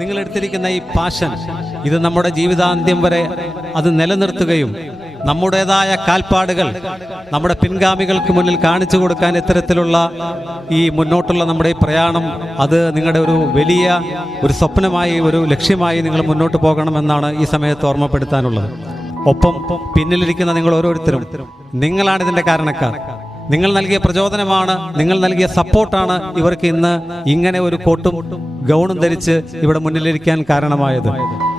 നിങ്ങൾ എടുത്തിരിക്കുന്ന ഈ പാഷൻ, ഇത് നമ്മുടെ ജീവിതാന്ത്യം വരെ അത് നിലനിർത്തുകയും നമ്മുടേതായ കാൽപ്പാടുകൾ നമ്മുടെ പിൻഗാമികൾക്ക് മുന്നിൽ കാണിച്ചു കൊടുക്കാൻ ഇത്തരത്തിലുള്ള ഈ മുന്നോട്ടുള്ള നമ്മുടെ ഈ പ്രയാണം അത് നിങ്ങളുടെ ഒരു വലിയ ഒരു സ്വപ്നമായി, ഒരു ലക്ഷ്യമായി നിങ്ങൾ മുന്നോട്ട് പോകണമെന്നാണ് ഈ സമയത്ത് ഓർമ്മപ്പെടുത്താനുള്ളത്. ഒപ്പം പിന്നിലിരിക്കുന്ന നിങ്ങൾ ഓരോരുത്തരും, നിങ്ങളാണ് ഇതിൻ്റെ കാരണക്കാർ. നിങ്ങൾ നൽകിയ പ്രചോദനമാണ്, നിങ്ങൾ നൽകിയ സപ്പോർട്ടാണ് ഇവർക്ക് ഇന്ന് ഇങ്ങനെ ഒരു കോട്ടും ഗൗണും ധരിച്ച് ഇവിടെ മുന്നിലിരിക്കാൻ കാരണമായത്.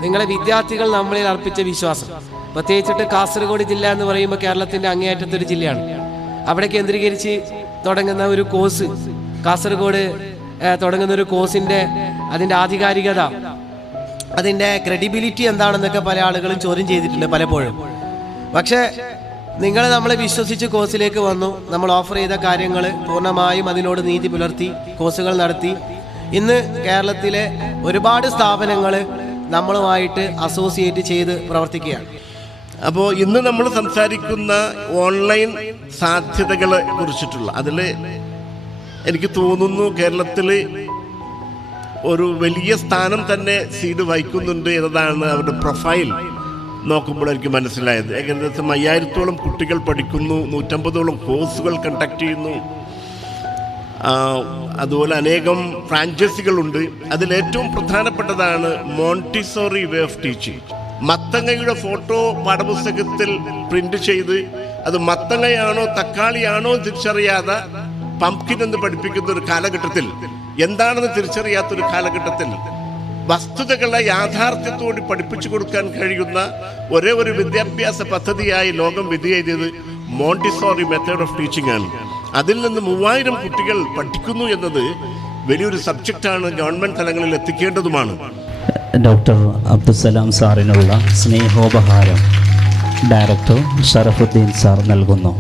നിങ്ങളെ വിദ്യാർത്ഥികൾ നമ്മളിൽ അർപ്പിച്ച വിശ്വാസം, പ്രത്യേകിച്ചിട്ട് കാസർഗോഡ് ജില്ല എന്ന് പറയുമ്പോൾ കേരളത്തിൻ്റെ അങ്ങേയറ്റത്തൊരു ജില്ലയാണ്. അവിടെ കേന്ദ്രീകരിച്ച് തുടങ്ങുന്ന ഒരു കോഴ്സ്, കാസർഗോഡ് തുടങ്ങുന്ന ഒരു കോഴ്സിൻ്റെ അതിൻ്റെ ആധികാരികത, അതിൻ്റെ ക്രെഡിബിലിറ്റി എന്താണെന്നൊക്കെ പല ആളുകളും ചോദ്യം ചെയ്തിട്ടുണ്ട് പലപ്പോഴും. പക്ഷേ നിങ്ങൾ നമ്മളെ വിശ്വസിച്ച് കോഴ്സിലേക്ക് വന്നു. നമ്മൾ ഓഫർ ചെയ്ത കാര്യങ്ങൾ പൂർണ്ണമായും അതിനോട് നീതി പുലർത്തി കോഴ്സുകൾ നടത്തി. ഇന്ന് കേരളത്തിലെ ഒരുപാട് സ്ഥാപനങ്ങൾ നമ്മളുമായിട്ട് അസോസിയേറ്റ് ചെയ്ത് പ്രവർത്തിക്കുകയാണ്. അപ്പോൾ ഇന്ന് നമ്മൾ സംസാരിക്കുന്ന ഓൺലൈൻ സാധ്യതകളെ കുറിച്ചിട്ടുള്ള അതിൽ എനിക്ക് തോന്നുന്നു കേരളത്തിൽ ഒരു വലിയ സ്ഥാനം തന്നെ സീഡ് വഹിക്കുന്നുണ്ട് എന്നതാണ് അവരുടെ പ്രൊഫൈൽ നോക്കുമ്പോൾ എനിക്ക് മനസ്സിലായത്. ഏകദേശം 5000-ഓളം കുട്ടികൾ പഠിക്കുന്നു, 150ഓളം കോഴ്സുകൾ കണ്ടക്ട് ചെയ്യുന്നു. അതുപോലെ അനേകം ഫ്രാഞ്ചൈസികളുണ്ട്. അതിലേറ്റവും പ്രധാനപ്പെട്ടതാണ് മോണ്ടിസോറി വേ ഓഫ് ടീച്ചിങ്. മത്തങ്ങയുടെ ഫോട്ടോ പാഠപുസ്തകത്തിൽ പ്രിന്റ് ചെയ്ത് അത് മത്തങ്ങയാണോ തക്കാളിയാണോ തിരിച്ചറിയാതെ പംപ്കിൻ എന്ന് പഠിപ്പിക്കുന്ന ഒരു കാലഘട്ടത്തിൽ, എന്താണെന്ന് തിരിച്ചറിയാത്തൊരു കാലഘട്ടത്തിൽ വസ്തുതകളെ യാഥാർത്ഥ്യത്തോടെ പഠിപ്പിച്ചു കൊടുക്കാൻ കഴിയുന്ന ഒരേ ഒരു വിദ്യാഭ്യാസ പദ്ധതിയായി ലോകം വിധി എഴുതിയത് മോണ്ടിസോറി മെത്തേഡ് ഓഫ് ടീച്ചിങ് ആണ്. അതിൽ നിന്ന് 3000 കുട്ടികൾ പഠിക്കുന്നു എന്നത് വലിയൊരു സബ്ജക്റ്റാണ്, ഗവൺമെൻറ് തലങ്ങളിൽ എത്തിക്കേണ്ടതുമാണ്. ഡോക്ടർ അബ്ദുസലാം സാറിനുള്ള സ്നേഹോപഹാരം ഡയറക്ടർ ഷറഫുദ്ദീൻ സാർ നൽകുന്നു.